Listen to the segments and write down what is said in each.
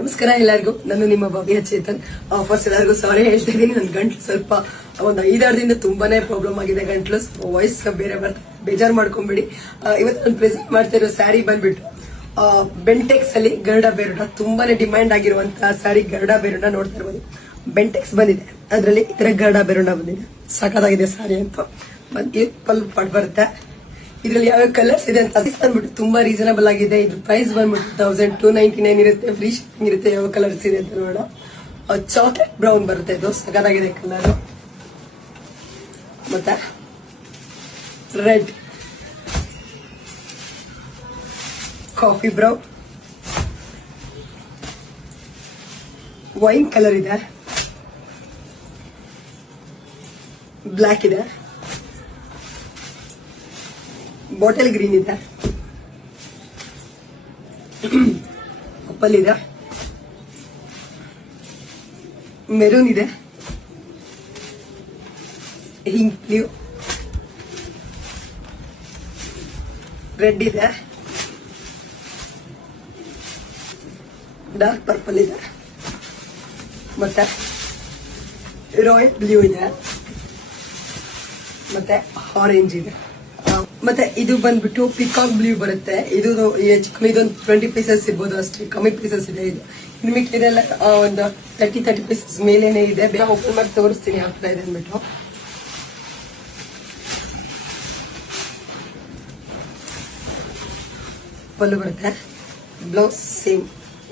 ನಮಸ್ಕಾರ ಎಲ್ಲರಿಗೂ. ನಾನು ನಿಮ್ಮ ಭವ್ಯ ಚೇತನ್. ಫಸ್ಟ್ ಎಲ್ಲರಿಗೂ ಸಾರಿ ಹೇಳ್ತಾ ಇದೀನಿ. ನನ್ನ ಗಂಟ್ಲು ಸ್ವಲ್ಪ ಒಂದು 5-6 ದಿನದಿಂದ ತುಂಬಾನೇ ಪ್ರಾಬ್ಲಮ್ ಆಗಿದೆ. ಗಂಟ್ಲು ವಾಯ್ಸ್ ಬೇರೆ ಬರ್ತಾ, ಬೇಜಾರು ಮಾಡ್ಕೊಂಬಿಡಿ. ಇವತ್ತು ನಾನು ಪ್ರೆಸೆಂಟ್ ಮಾಡ್ತಾ ಇರೋ ಸ್ಯಾರಿ ಬಂದ್ಬಿಟ್ಟು ಬೆಂಟೆಕ್ಸ್ ಅಲ್ಲಿ ಗರುಡ ಬೇರುಡ, ತುಂಬಾನೇ ಡಿಮ್ಯಾಂಡ್ ಆಗಿರುವಂತಹ ಸ್ಯಾರಿ ಗರುಡ ಬೇರುಡ ನೋಡ್ತಾ ಇರ್ಬೋದು. ಬೆಂಟೆಕ್ಸ್ ಬಂದಿದೆ, ಅದರಲ್ಲಿ ಈ ತರ ಗರುಡ ಬೇರುಡ ಬಂದಿದೆ. ಸಾಕಾಗಿದೆ ಸ್ಯಾರಿ ಅಂತ. ಪಲ್ಲು ಪಾಟ್ ಬರುತ್ತೆ. ಇದ್ರಲ್ಲಿ ಯಾವ ಕಲರ್ಸ್ ಇದೆ ಅಂತ ಬಂದ್ಬಿಟ್ಟು ತುಂಬಾ ರೀಸನಬಲ್ ಆಗಿದೆ. ಇದ್ರ ಪ್ರೈಸ್ ಬಂದ್ಬಿಟ್ಟು 1299 ಇರುತ್ತೆ. ಫ್ರೀ ಶಿಪ್ಪಿಂಗ್ ಇರುತ್ತೆ. ಯಾವ ಕಲರ್ಸ್ ಇದೆ ಅಂತ ನೋಡೋಣ. ಚಾಕ್ಲೇಟ್ ಬ್ರೌನ್ ಬರುತ್ತೆ, ಇದು ಸಗದಾಗಿದೆ ಕಲರ್. ಮತ್ತೆ red, coffee brown, wine colour ಇದೆ, ಬ್ಲಾಕ್ ಇದೆ, ಬಾಟಲ್ ಗ್ರೀನ್ ಇದೆ, ಪರ್ಪಲ್ ಇದೆ, ಮೆರೂನ್ ಇದೆ, ಹಿಂಗ್ ಬ್ಲೂ, ರೆಡ್ ಇದೆ, ಡಾರ್ಕ್ ಪರ್ಪಲ್ ಇದೆ, ಮತ್ತೆ ರಾಯಲ್ ಬ್ಲೂ ಇದೆ, ಮತ್ತೆ ಆರೆಂಜ್ ಇದೆ. ಮತ್ತೆ ಇದು ಬಂದ್ಬಿಟ್ಟು ಪಿಕಾಕ್ ಬ್ಲೂ ಬರುತ್ತೆ. ಇದು ಇದೊಂದು 20 ಪೀಸಸ್ ಇರ್ಬೋದು, ಅಷ್ಟೇ ಕಮ್ಮಿ ಪೀಸಸ್ ಇದೆ. ಇದು ಇನ್ನು ಮಿಕ್ಕಿದೆಲ್ಲ ಒಂದು 30 ಪೀಸಸ್ ಮೇಲೇನೆ ಇದೆ. ಬೇಗ ಓಪನ್ ಮಾಡಿ ತೋರಿಸ್ತೀನಿ ಯಾವ ತರ ಇದೆ ಅಂದ್ಬಿಟ್ಟು. ಪಲ್ಲು ಬರುತ್ತೆ, ಬ್ಲೌಸ್ ಸೇಮ್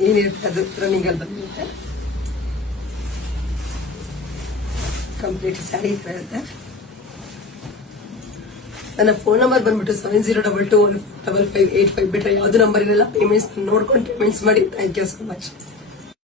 ಏನಿರುತ್ತೆ ಅದು ರನ್ನಿಂಗ್ ಅಲ್ಲಿ ಬಂದಿರುತ್ತೆ. ಕಂಪ್ಲೀಟ್ ಸ್ಯಾರಿ ಇರುತ್ತೆ. ನನ್ನ ಫೋನ್ ನಂಬರ್ ಬಂದ್ಬಿಟ್ಟು 7022155585 ಬಿಟ್ರೆ ಯಾವ್ದು ನಂಬರ್ ಇರಲ್ಲ. ಪೇಮೆಂಟ್ಸ್ ನೋಡ್ಕೊಂಡು ಪೇಮೆಂಟ್ಸ್ ಮಾಡಿ. Thank you so much.